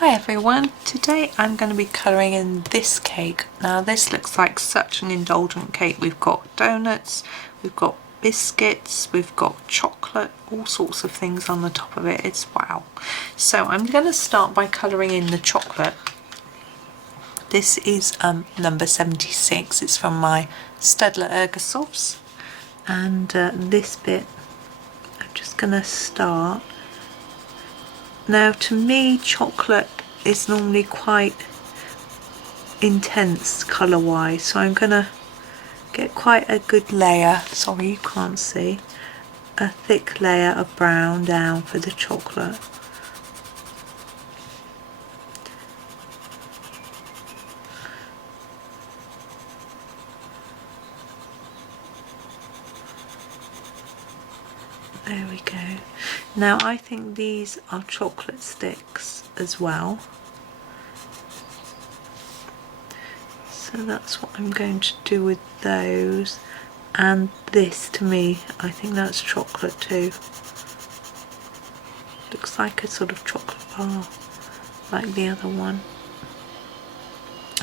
Hi everyone, today I'm going to be colouring in this cake. Now this looks like such an indulgent cake. We've got donuts, we've got biscuits, we've got chocolate, all sorts of things on the top of it. It's wow. So I'm going to start by colouring in the chocolate. This is number 76, it's from my Staedtler Ergosofts, and this bit I'm just going to start. Now to me chocolate is normally quite intense colour wise, so I'm going to get quite a good layer, sorry you can't see, a thick layer of brown down for the chocolate. There we go. Now I think these are chocolate sticks as well. So that's what I'm going to do with those. And this to me, I think that's chocolate too. Looks like a sort of chocolate bar, like the other one.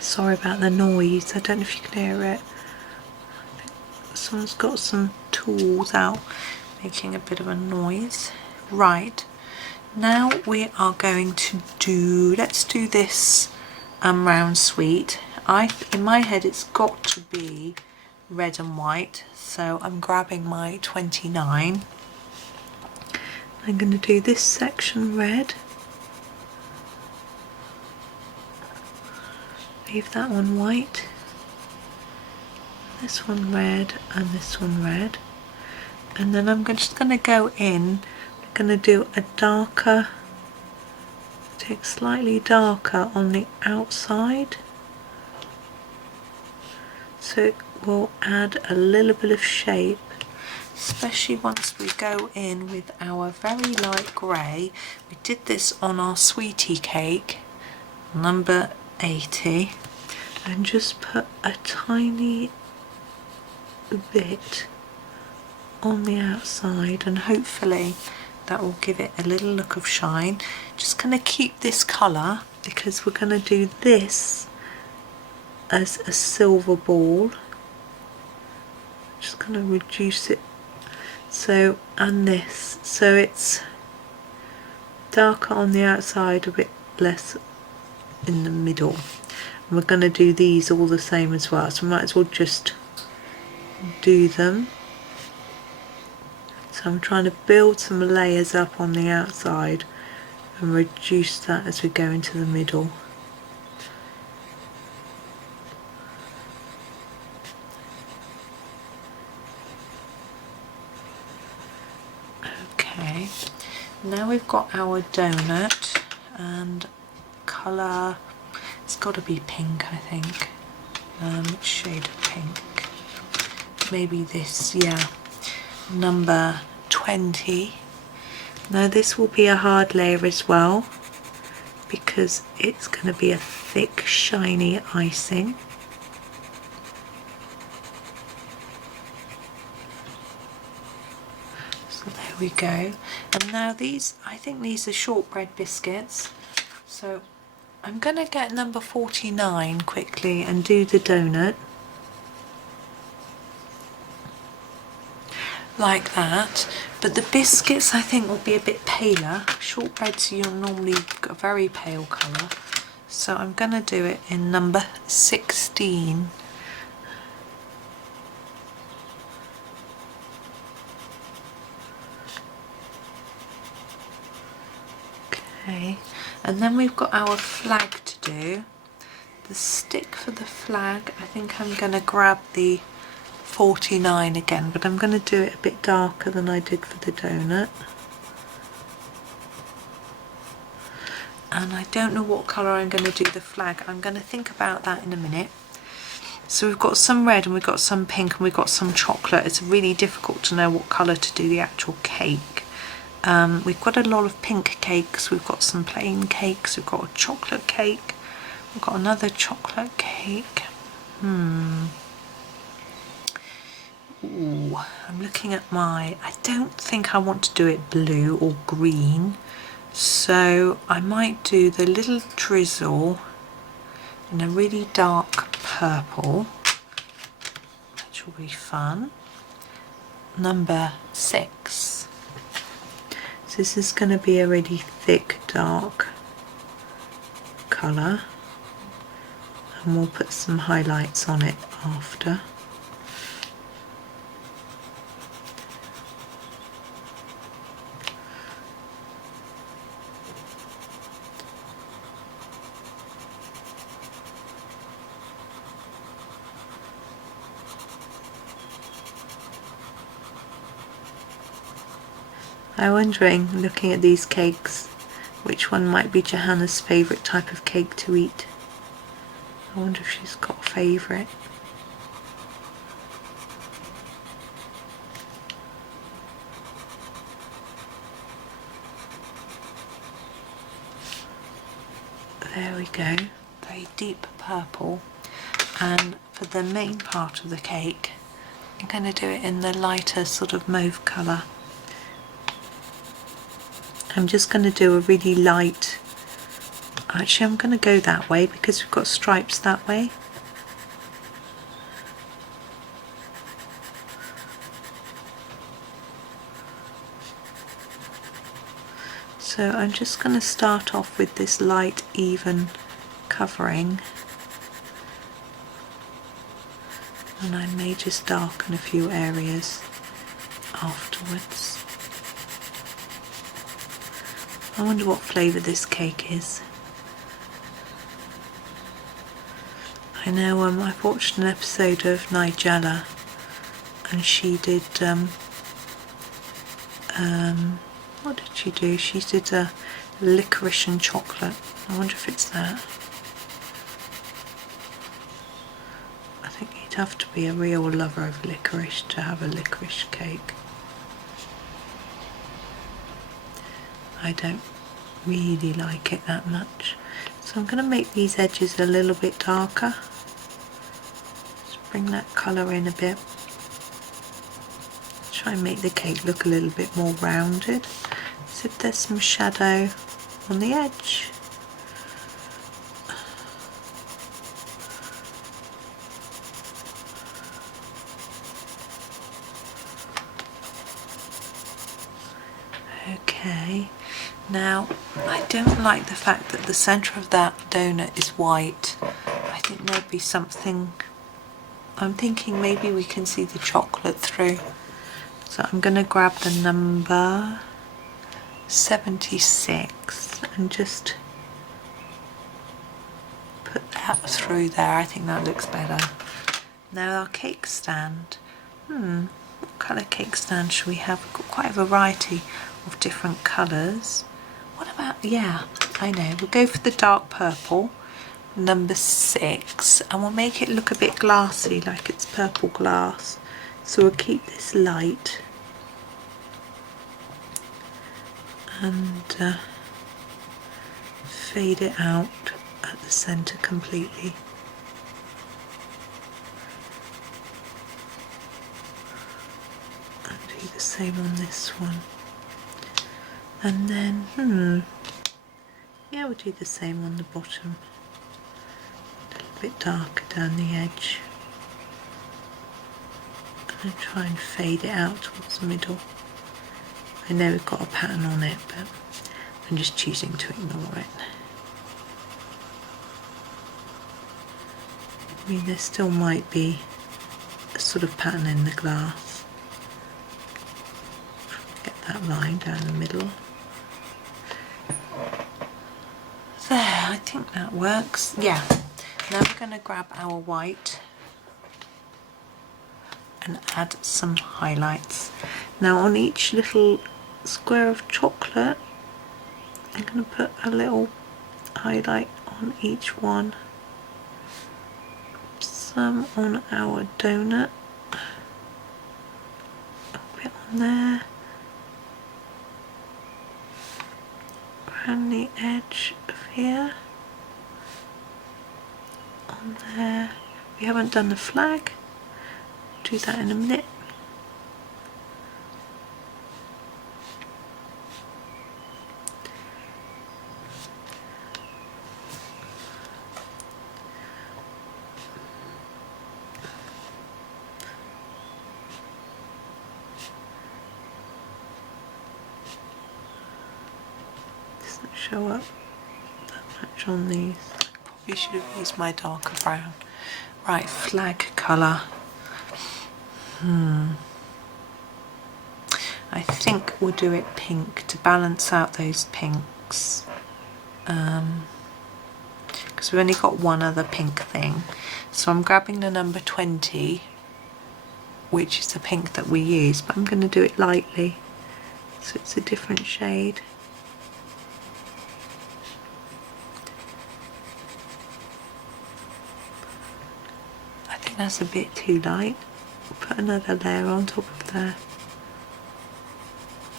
Sorry about the noise, I don't know if you can hear it. I think someone's got some tools out making a bit of a noise. Right, now we are going to do, let's do this round sweet. In my head it's got to be red and white, so I'm grabbing my 29. I'm going to do this section red, leave that one white, this one red and this one red. And then I'm just going to go in, I'm going to do a darker, take slightly darker on the outside, so it will add a little bit of shape, especially once we go in with our very light grey. We did this on our sweetie cake, number 80, and just put a tiny bit on the outside, and hopefully that will give it a little look of shine. Just going to keep this colour because we're going to do this as a silver ball. Just going to reduce it, so, and this, so it's darker on the outside, a bit less in the middle. And we're going to do these all the same as well, so we might as well just do them. So I'm trying to build some layers up on the outside and reduce that as we go into the middle. Okay, now we've got our donut, and colour, it's got to be pink I think. Which shade of pink? Maybe this, yeah. Number 20. Now this will be a hard layer as well because it's going to be a thick shiny icing. So there we go. And now these, I think these are shortbread biscuits, so I'm going to get number 49 quickly and do the donut. Like that, but the biscuits I think will be a bit paler. Shortbreads you'll normally got a very pale colour, so I'm going to do it in number 16. Okay, and then we've got our flag to do. The stick for the flag, I think I'm going to grab the 49 again, but I'm going to do it a bit darker than I did for the donut. And I don't know what colour I'm going to do the flag. I'm going to think about that in a minute. So we've got some red and we've got some pink and we've got some chocolate. It's really difficult to know what colour to do the actual cake. We've got a lot of pink cakes, we've got some plain cakes, we've got a chocolate cake, we've got another chocolate cake. Ooh, I'm looking at my, I don't think I want to do it blue or green. So I might do the little drizzle in a really dark purple, which will be fun. Number 6. So this is going to be a really thick dark colour, and we'll put some highlights on it after. I'm wondering, looking at these cakes, which one might be Johanna's favourite type of cake to eat. I wonder if she's got a favourite. There we go, very deep purple. And for the main part of the cake, I'm going to do it in the lighter sort of mauve colour. I'm just going to do a really light, actually I'm going to go that way because we've got stripes that way. So I'm just going to start off with this light even covering, and I may just darken a few areas afterwards. I wonder what flavour this cake is. I know I've watched an episode of Nigella, and she did, what did she do? She did a licorice and chocolate. I wonder if it's that. I think you'd have to be a real lover of licorice to have a licorice cake. I don't really like it that much. So I'm going to make these edges a little bit darker. Just bring that colour in a bit. Try and make the cake look a little bit more rounded. So if there's some shadow on the edge. Okay. Now, I don't like the fact that the centre of that donut is white. I think there'd be something, I'm thinking maybe we can see the chocolate through. So I'm going to grab the number 76 and just put that through there. I think that looks better. Now our cake stand. What colour cake stand should we have? We've got quite a variety of different colours. What about, yeah, I know, we'll go for the dark purple, number 6, and we'll make it look a bit glassy, like it's purple glass. So we'll keep this light and fade it out at the centre completely. And do the same on this one. And then, yeah, we'll do the same on the bottom. A little bit darker down the edge. And try and fade it out towards the middle. I know we've got a pattern on it, but I'm just choosing to ignore it. I mean, there still might be a sort of pattern in the glass. Get that line down the middle. There, I think that works. Yeah. Now we're going to grab our white and add some highlights. Now on each little square of chocolate, I'm going to put a little highlight on each one. Some on our donut. A bit on there. Around the edge of here. On there. We haven't done the flag. Do that in a minute. show up that much on these. Probably should have used my darker brown. Right, flag colour. I think we'll do it pink to balance out those pinks. Because we've only got one other pink thing. So I'm grabbing the number 20, which is the pink that we use, but I'm going to do it lightly. So it's a different shade. I think that's a bit too light. We'll put another layer on top of there.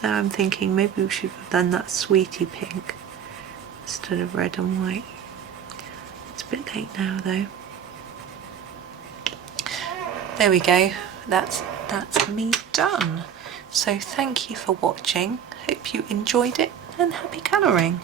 Now I'm thinking maybe we should have done that sweetie pink instead of red and white. It's a bit late now though. There we go. That's me done. So thank you for watching. Hope you enjoyed it and happy colouring.